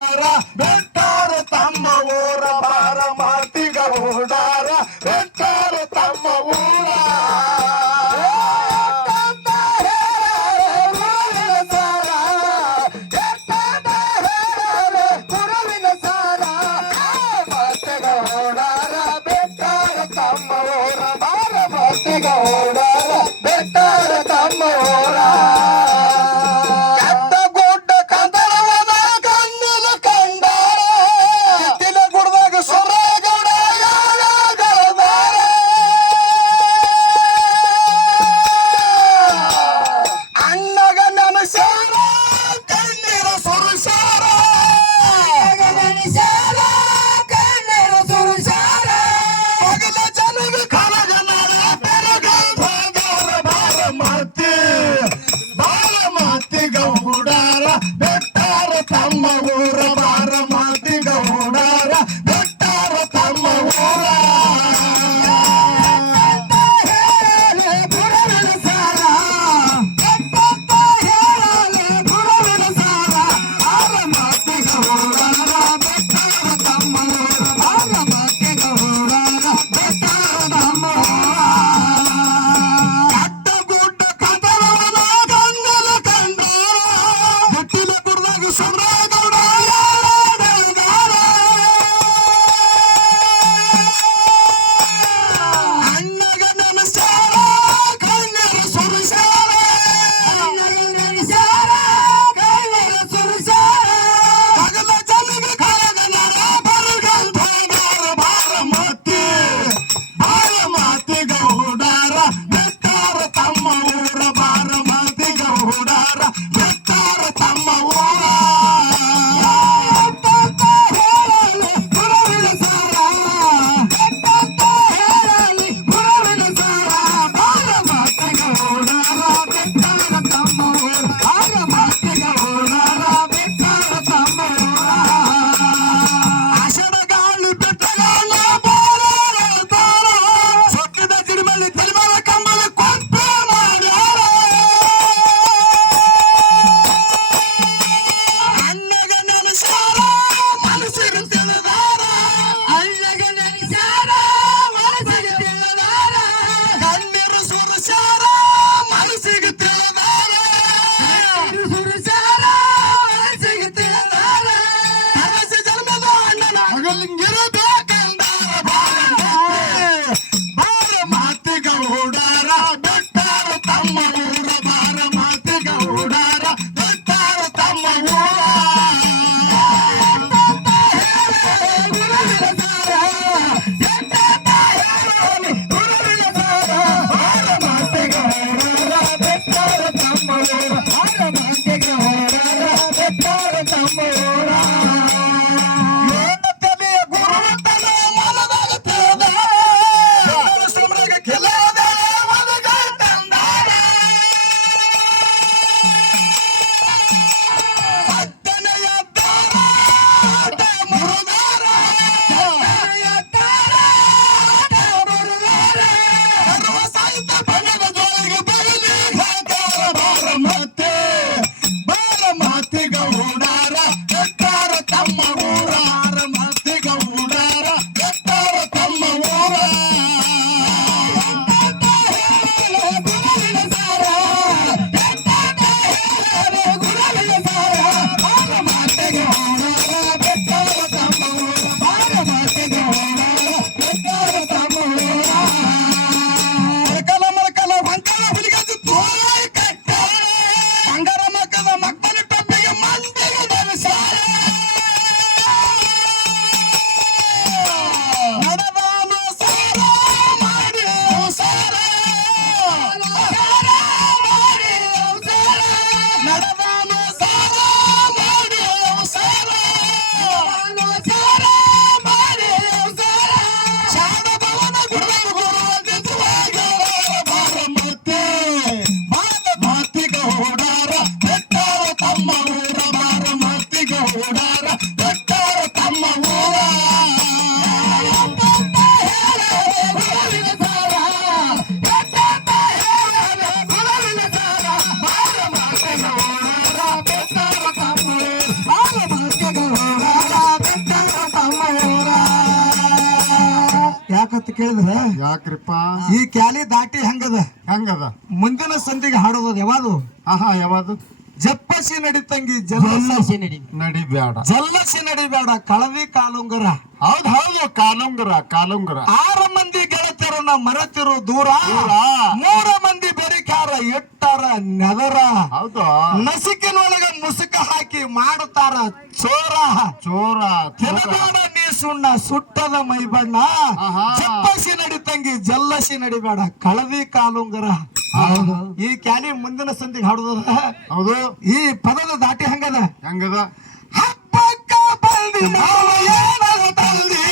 Parabéns! Para! ಅಂತ ಕೇಳಿದ್ರ ಯಾಕ್ರಿಪ್ಪ? ಈ ಕ್ಯಾಲಿ ದಾಟಿ ಹಂಗದ? ಹೆಂಗದ? ಮುಂದಿನ ಸಂಧಿಗೆ ಹಾಡೋದು ಯಾವುದು? ಆಹಾ ಯಾವುದು? ಜಪ್ಪಸಿ ನಡಿತಂಗಿ ಜಲ್ಲಸಿ. ನಡಿ. ನಡಿಬೇಡ ಜಲ್ಲಸಿ ನಡಿಬೇಡ ಕಳವಿ ಕಾಲುಂಗರ. ಹೌದ್ ಹೌದು ಕಾಲುಂಗರ ಕಾಲುಂಗರ. ಆರು ಮಂದಿ ಗೆಳತಿಯರನ್ನ ಮರೆತಿರು ದೂರ. ದೂರ. ಮೂರ ಮಂದಿ ಬೆರಿಕಾರ ಎಟ್ಟಾರ ನೆದರ. ಹೌದು. ನಸಿಕಿನೊಳಗ ಮುಸುಕ ಹಾಕಿ ಮಾಡುತ್ತಾರ ಚೋರ. ಚೋರ ತಿನ್ನಬೇಡ ಸುಣ್ಣ ಸುಟ್ಟದ ಮೈ ಬಣ್ಣ ಚಪ್ಪಸಿ ನಡಿತಂಗಿ ಜಲ್ಲಸಿ ನಡಿಬೇಡ ಕಳದಿ ಕಾಲುಂಗರ. ಈ ಕ್ಯಾನಿ ಮುಂದಿನ ಸಂದಿಗೆ ಹಾಡುದ ಹೌದು. ಈ ಪದದ ದಾಟಿ ಹಂಗದ? ಹಂಗದ? ಹಬ್ಬಕ್ಕ ಬಂದಿ ನಾವು ತಂದಿ?